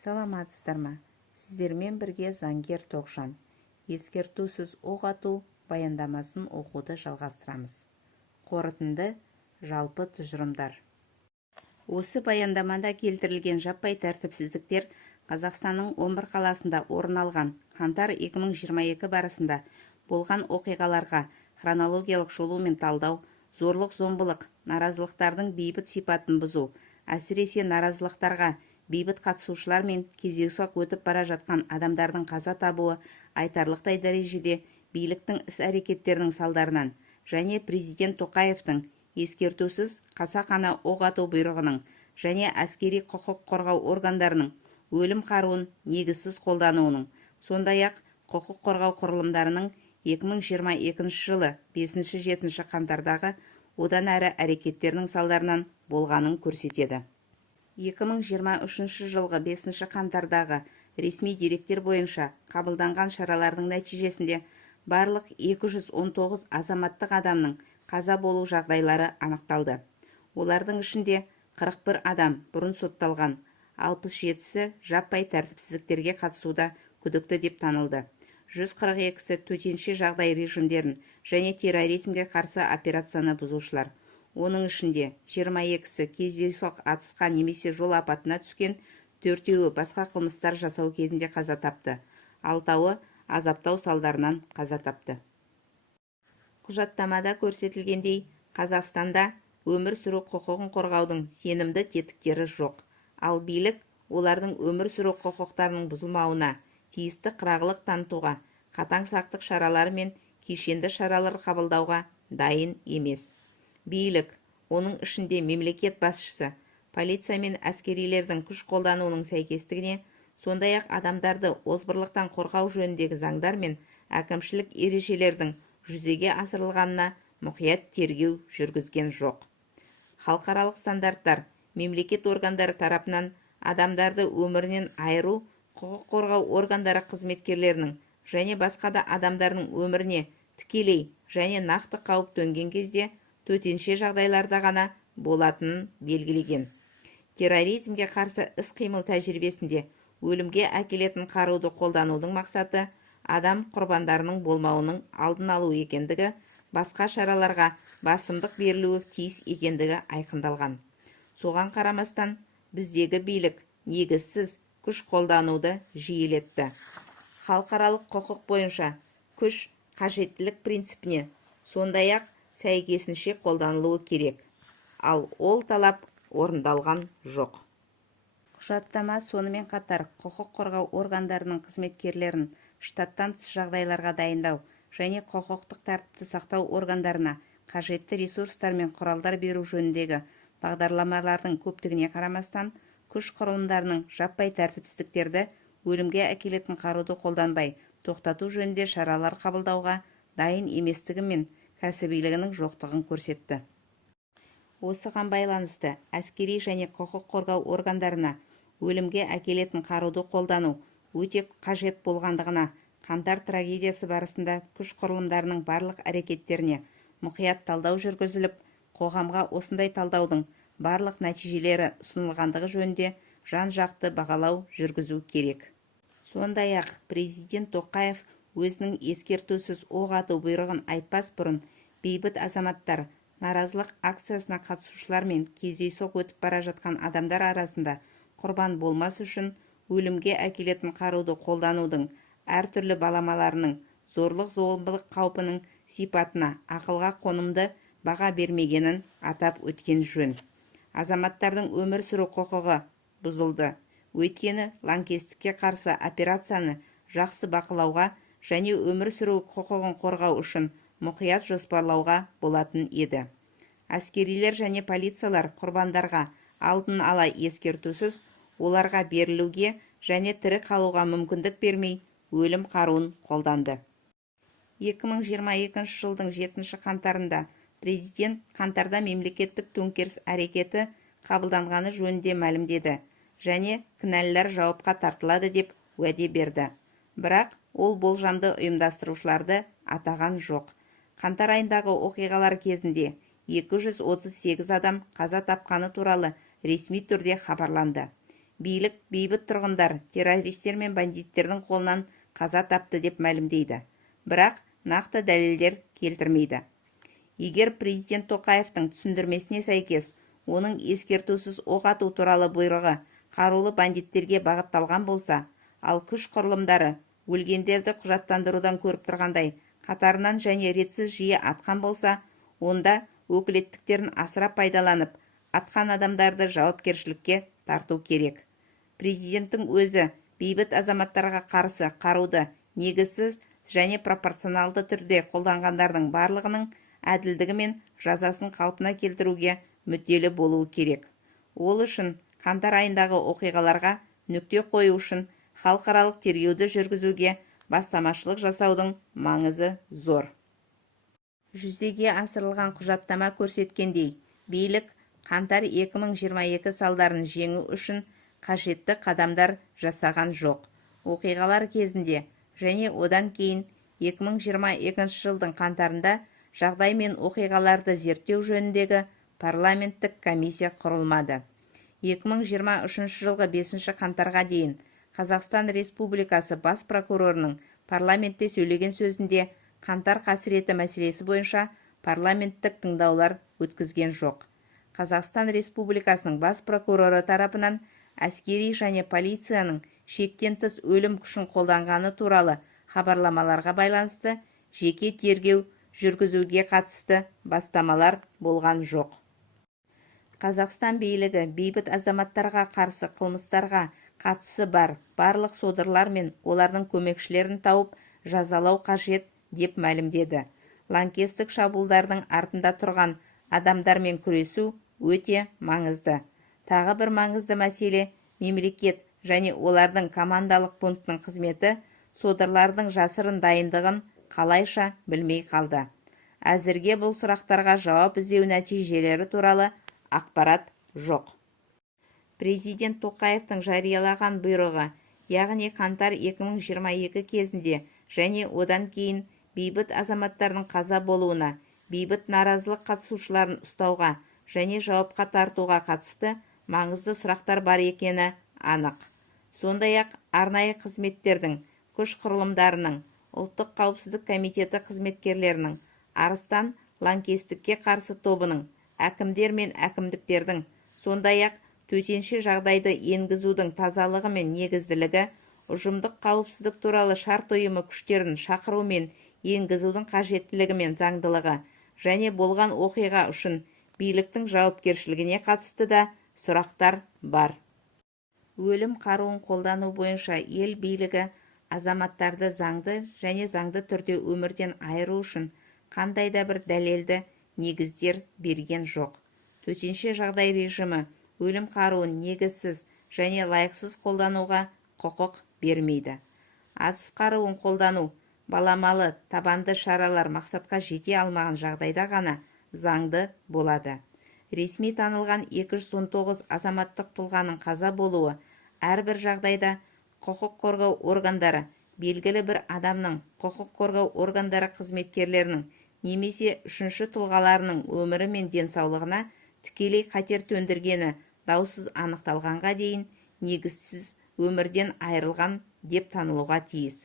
Саламатсыздар ма? Сіздермен бірге заңгер Тоғжан. Ескертусіз оқ ату баяндамасын оқуды жалғастырамыз. Қорытынды жалпы тұжырымдар. Осы баяндамада келтірілген жаппай тәртіпсіздіктер Қазақстанның 11 қаласында орын алған қаңтар 2022 барысында болған оқиғаларға хронологиялық жолумен талдау, зорлық-зомбылық, наразылықтардың бейбіт сипатын бұзу, әсіресе наразылықтарға бейбіт қатысушылар мен кездейсоқ өтіп бара жатқан адамдардың қаза табуы айтарлықтай дәрежеде биліктің іс-әрекеттерінің салдарынан және президент Тоқаевтың ескертусіз қасақана оқ ату бұйрығының және әскери құқық қорғау органдарының өлім қаруын негізсіз қолдануының, сондай-ақ құқық қорғау құрылымдарының 2022 жылы 5-7 қаңтардағы одан әрі әрекеттерінің салдарынан болғанын көрсетеді. 2023 жылғы 5 қаңтардағы ресми деректер бойынша қабылданған шаралардың нәтижесінде барлық 219 азаматтық адамның қаза болу жағдайлары анықталды. Олардың ішінде 41 адам бұрын сотталған, 67-сі жаппай тәртіпсіздіктерге қатысуда күдікті деп танылды. 142-сі төтенше жағдай режимдерін және терроризмге қарсы операцияны бұзушылар. Оның ішінде 22-сі кездейсоқ атысқа немесе жол апатына түскен, 4-еуі басқа қылмыстар жасау кезінде қаза тапты, 6-ы азаптау салдарынан қаза тапты. Құжаттамада көрсетілгендей, Қазақстанда өмір сүру құқығын қорғаудың сенімді тетіктері жоқ, ал билік олардың өмір сүру құқықтарының бұзылмауына тиісті қырағылық танытуға, қатаң сақтық шаралары мен кешенді шаралар қабылдауға дайын емес. Билік, оның ішінде мемлекет басшысы, полиция мен әскерилердің күш қолдануының сәйкестігіне, сондай-ақ адамдарды озбырлықтан қорғау жөніндегі заңдар мен әкімшілік ережелердің жүзеге асырылғанына мұқият тергеу жүргізген жоқ. Халықаралық стандарттар мемлекет органдары тарапынан адамдарды өмірінен айыру, құқық қорғау органдары қызметкерлерінің және басқа да адамдардың өміріне тікелей және нақты қауіп төнген кезде төтенше жағдайларда ғана болатынын белгілеген. Терроризмге қарсы іс-қимыл тәжірибесінде өлімге әкелетін қаруды қолданудың мақсаты адам құрбандарының болмауының алдын алу екендігі, басқа шараларға басымдық берілуі тиіс екендігі айқындалған. Соған қарамастан, біздегі билік негізсіз күш қолдануды жиілетті. Халықаралық құқық бойынша күш қажеттілік принципіне, сондай-ақ сәйкесінше қолданылуы керек, ал ол талап орындалған жоқ. Құжаттама сонымен қатар құқық қорғау органдарының қызметкерлерін штаттан тыс жағдайларға дайындау және құқықтық тәртіпті сақтау органдарына қажетті ресурстар мен құралдар беру жөніндегі бағдарламалардың көптігіне қарамастан, күш құрылымдарының жаппай тәртіпсіздіктерді өлімге әкелетін қаруды қолданбай тоқтату жөнінде шаралар қабылдауға дайын еместігі мен кәсібилігінің жоқтығын көрсетті. Осыған байланысты әскери және құқық қорғау органдарына өлімге әкелетін қаруды қолдану өте қажет болғандығына, қаңтар трагедиясы барысында күш құрылымдарының барлық әрекеттеріне мұқият талдау жүргізіліп, қоғамға осындай талдаудың барлық нәтижелері ұсынылғандығы жөнінде жан-жақты бағалау жүргізу керек. Сондай-ақ президент Тоқаев өзінің ескертусіз оқ ату бұйрығын айтпас бұрын бейбіт азаматтар, наразылық акциясына қатысушылар мен кездейсоқ өтіп бара жатқан адамдар арасында құрбан болмас үшін өлімге әкелетін қаруды қолданудың әртүрлі баламаларының зорлық-зомбылық қаупінің сипатына ақылға қонымды баға бермегенін атап өткен жөн. Азаматтардың өмір сүру құқығы бұзылды. Өйткені лаңкестікке қарсы операцияны жақсы бақылауға және өмір сүру құқығын қорғау үшін мұқият жоспарлауға болатын еді. Әскерилер және полициялар құрбандарға алдын ала ескертусіз оларға берілуге және тірі қалуға мүмкіндік бермей өлім қаруын қолданды. 2022 жылдың 7 қаңтарында президент қаңтарда мемлекеттік төңкеріс әрекеті қабылданғаны жөнінде мәлімдеді және кінәлілер жауапқа тартылады деп уәде берді. Бірақ ол болжамды ұйымдастырушыларды атаған жоқ. Қаңтар айындағы оқиғалар кезінде 238 адам қаза тапқаны туралы ресми түрде хабарланды. билік бейбіт тұрғындар террористер мен бандиттердің қолынан қаза тапты деп мәлімдейді, бірақ нақты дәлелдер келтірмейді. Егер президент Тоқаевтың түсіндірмесіне сәйкес, оның ескертусіз оқ ату туралы бұйрығы қарулы бандиттерге бағытталған болса, ал күш құрылымдары өлгендерді құжаттандырудан көріп тұрғандай қатарынан және ретсіз жиі атқан болса, онда өкілеттіктерін асыра пайдаланып, атқан адамдарды жауапкершілікке тарту керек. Президенттің өзі бейбіт азаматтарға қарсы қаруды негізсіз және пропорционалды түрде қолданғандардың барлығының әділдігі мен жазасын қалпына келтіруге мүдделі болуы керек. Ол үшін қаңтар айындағы оқиғаларға нүкте қою үшін халықаралық тергеуді жүргізуге бастамашылық жасаудың маңызы зор. Жүзеге асырылған құжаттама көрсеткендей, билік қаңтар 2022 салдарын жеңу үшін қажетті қадамдар жасаған жоқ. Оқиғалар кезінде және одан кейін 2022 жылдың қаңтарында жағдай мен оқиғаларды зерттеу жөніндегі парламенттік комиссия құрылмады. 2023 жылғы 5 қаңтарға дейін Қазақстан Республикасы бас прокурорының парламентте сөйлеген сөзінде қаңтар қасіреті мәселесі бойынша парламенттік тыңдаулар өткізген жоқ. Қазақстан Республикасының бас прокуроры тарапынан әскери және полицияның шектен тыс өлім күшін қолданғаны туралы хабарламаларға байланысты жеке тергеу жүргізуге қатысты бастамалар болған жоқ. Қазақстан билігі бейбіт азаматтарға қарсы қылмыстарға қатысы бар барлық содырлар мен олардың көмекшілерін тауып жазалау қажет деп мәлімдеді. Лаңкестік шабуылдардың артында тұрған адамдармен күресу өте маңызды. Тағы бір маңызды мәселе мемлекет және олардың командалық пунктінің қызметі содырлардың жасырын дайындығын қалайша білмей қалды. Әзірге бұл сұрақтарға жауап іздеу нәтижелері туралы ақпарат жоқ. Президент Тоқаевтың жариялаған бұйрығы, яғни қаңтар 2022 кезінде және одан кейін бейбіт азаматтардың қаза болуына, бейбіт наразылық қатысушыларын ұстауға және жауапқа тартуға қатысты маңызды сұрақтар бар екені анық. Сондай-ақ арнайы қызметтердің, күш құрылымдарының, ұлттық қауіпсіздік комитеті қызметкерлерінің, арыстан лаңкестікке қарсы тобының, әкімдер мен әкімдіктердің, сондай-ақ төтенше жағдайды енгізудің тазалығы мен негізділігі, ұжымдық қауіпсіздік туралы шарт ұйымы күштерін шақыру мен енгізудің қажеттілігі мен заңдылығы және болған оқиға үшін биліктің жауапкершілігіне қатысты да сұрақтар бар. Өлім қаруын қолдану бойынша ел билігі азаматтарды заңды және заңды түрде өмірден айыру үшін қандай да бір дәлелді негіздер берген жоқ. Төтенше жағдай режимі өлім қаруын негізсіз және лайықсыз қолдануға құқық бермейді. Атыс қаруын қолдану баламалы табанды шаралар мақсатқа жете алмаған жағдайда ғана заңды болады. Ресми танылған 219 азаматтық тұлғаның қаза болуы әрбір жағдайда құқық қорғау органдары белгілі бір адамның құқық қорғау органдары қызметкерлерінің немесе үшінші тұлғаларының өмірі мен денсаулығына тікелей қатер төндіргені даусыз анықталғанға дейін негізсіз өмірден айырылған деп танылуға тиіс.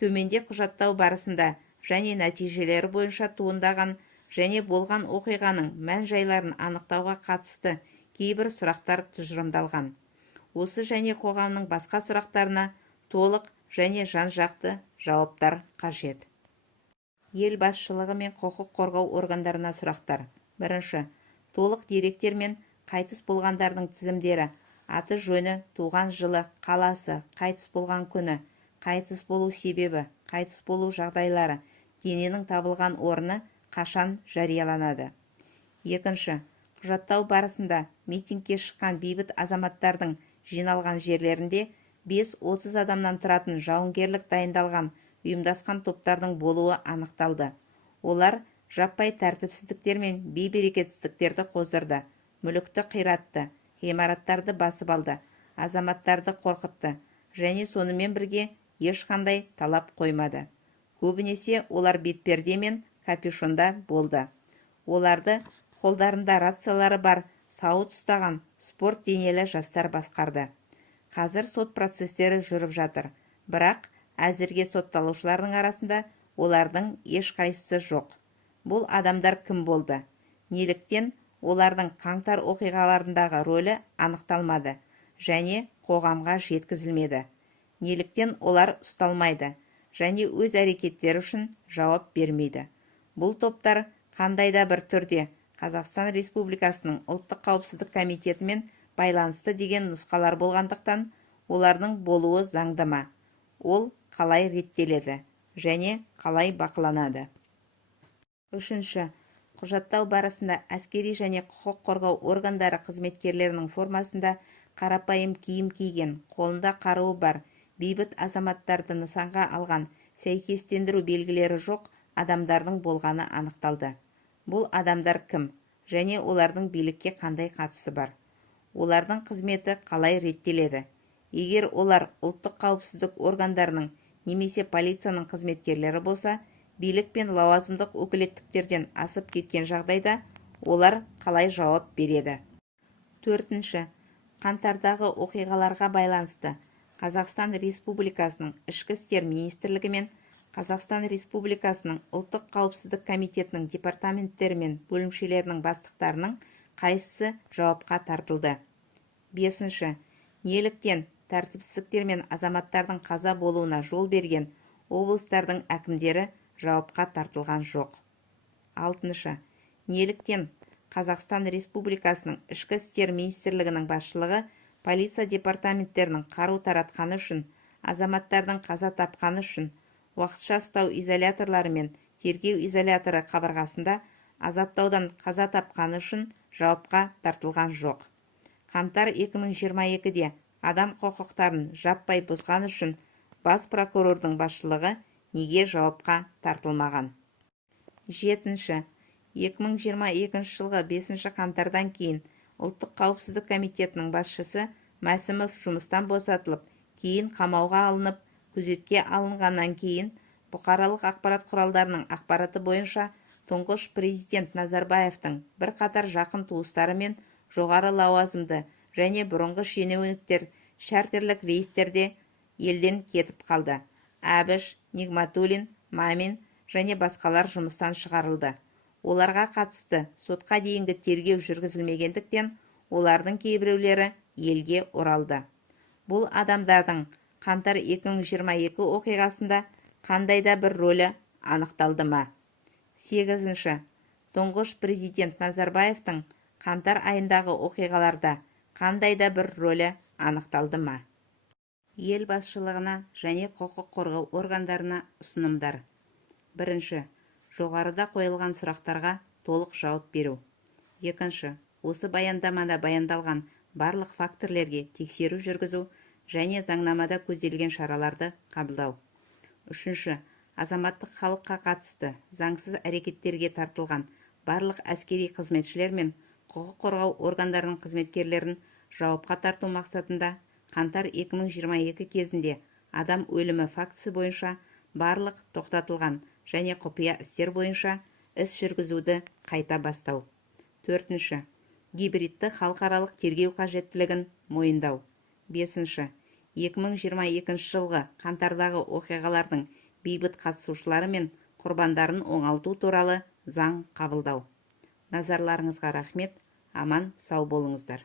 Төменде құжаттау барысында және нәтижелері бойынша туындаған және болған оқиғаның мән-жайларын анықтауға қатысты кейбір сұрақтар тұжырымдалған. Осы және қоғамның басқа сұрақтарына толық және жан-жақты жауаптар қажет. Ел басшылығы мен құқық қорғау органдарына сұрақтар. Бірінші, толық деректер мен қайтыс болғандардың тізімдері, аты жөні, туған жылы, қаласы, қайтыс болған күні, қайтыс болу себебі, қайтыс болу жағдайлары, дененің табылған орны қашан жарияланады. Екінші, құжаттау барысында митингке шыққан бейбіт азаматтардың жиналған жерлерінде 5-30 адамнан тұратын жауынгерлік дайындалған ұйымдасқан топтардың болуы анықталды. Олар жаппай тәртіпсіздіктер мен бейберекетсіздіктерді қоздырды, мүлікті қиратты, ғимараттарды басып алды, азаматтарды қорқытты және сонымен бірге ешқандай талап қоймады. Көбінесе олар бетперде мен капюшонда болды. Оларды қолдарында рациялары бар сауыт ұстаған спорт денелі жастар басқарды. Қазір сот процестері жүріп жатыр, бірақ әзірге сотталушылардың арасында олардың ешқайсысы жоқ. Бұл адамдар кім болды? Неліктен олардың қаңтар оқиғаларындағы рөлі анықталмады және қоғамға жеткізілмеді? Неліктен олар ұсталмайды және өз әрекеттері үшін жауап бермейді? Бұл топтар қандай да бір түрде Қазақстан Республикасының ұлттық қауіпсіздік комитетімен байланысты деген нұсқалар болғандықтан, олардың болуы заңды ма? Ол қалай реттеледі және қалай бақыланады? Үшінші, құжаттау барысында әскери және құқық қорғау органдары қызметкерлерінің формасында қарапайым киім киген, қолында қаруы бар, бейбіт азаматтарды нысанға алған, сәйкестендіру белгілері жоқ адамдардың болғаны анықталды. Бұл адамдар кім және олардың билікке қандай қатысы бар? Олардың қызметі қалай реттеледі? Егер олар ұлттық қауіпсіздік органдарының немесе полицияның қызметкерлері болса, билік пен лауазымдық өкілеттіктерден асып кеткен жағдайда олар қалай жауап береді? Төртінші, қаңтардағы оқиғаларға байланысты Қазақстан Республикасының Ішкі істер министрлігі мен Қазақстан Республикасының ұлттық қауіпсіздік комитетінің департаменттері мен бөлімшелерінің бастықтарының қайсысы жауапқа тартылды? Бесінші, неліктен тәртіпсіздіктер мен азаматтардың қаза болуына жол берген облыстардың әкімдері жауапқа тартылған жоқ? Алтыншы, неліктен Қазақстан Республикасының Ішкі істер министрлігінің басшылығы полиция департаменттерінің қару таратқаны үшін, азаматтардың қаза тапқаны үшін, уақытша ұстау изоляторлары мен тергеу изоляторы қабырғасында азаптаудан қаза тапқаны үшін жауапқа тартылған жоқ? Қаңтар 2022-де адам құқықтарын жаппай бұзған үшін бас прокурордың басшылығы неге жауапқа тартылмаған? Жетінші, 2022 жылғы 5 қаңтардан кейін ұлттық қауіпсіздік комитетінің басшысы Мәсімов жұмыстан босатылып, кейін қамауға алынып, күзетке алынғаннан кейін бұқаралық ақпарат құралдарының ақпараты бойынша тұңғыш президент Назарбаевтың бірқатар жақын туыстары мен жоғары лауазымды және бұрынғы шенеуніктер чартерлік рейстерде елден кетіп қалды. Әбіш, Нигматуллин, Мамин және басқалар жұмыстан шығарылды. Оларға қатысты сотқа дейінгі тергеу жүргізілмегендіктен, олардың кейбіреулері елге оралды. Бұл адамдардың қаңтар 2022 оқиғасында қандай да бір рөлі анықталды ма? Сегізінші, тұңғыш президент Назарбаевтың қаңтар айындағы оқиғаларда қандай да бір рөлі анықталды ма? Ел басшылығына және құқық қорғау органдарына ұсынымдар. Бірінші, жоғарыда қойылған сұрақтарға толық жауап беру. Екінші, осы баяндамада баяндалған барлық факторлерге тексеру жүргізу және заңнамада көзделген шараларды қабылдау. Үшінші, азаматтық халыққа қатысты заңсыз әрекеттерге тартылған барлық әскери қызметшілер мен құқық қорғау органдарының қызметкерлерін жауапқа тарту мақсатында қаңтар 2022 кезінде адам өлімі фактісі бойынша барлық тоқтатылған және құпия істер бойынша іс жүргізуді қайта бастау. Төртінші, гибридті халықаралық тергеу қажеттілігін мойындау. Бесінші, 2022 жылғы қаңтардағы оқиғалардың бейбіт қатысушылары мен құрбандарын оңалту туралы заң қабылдау. Назарларыңызға рахмет, аман сау болыңыздар.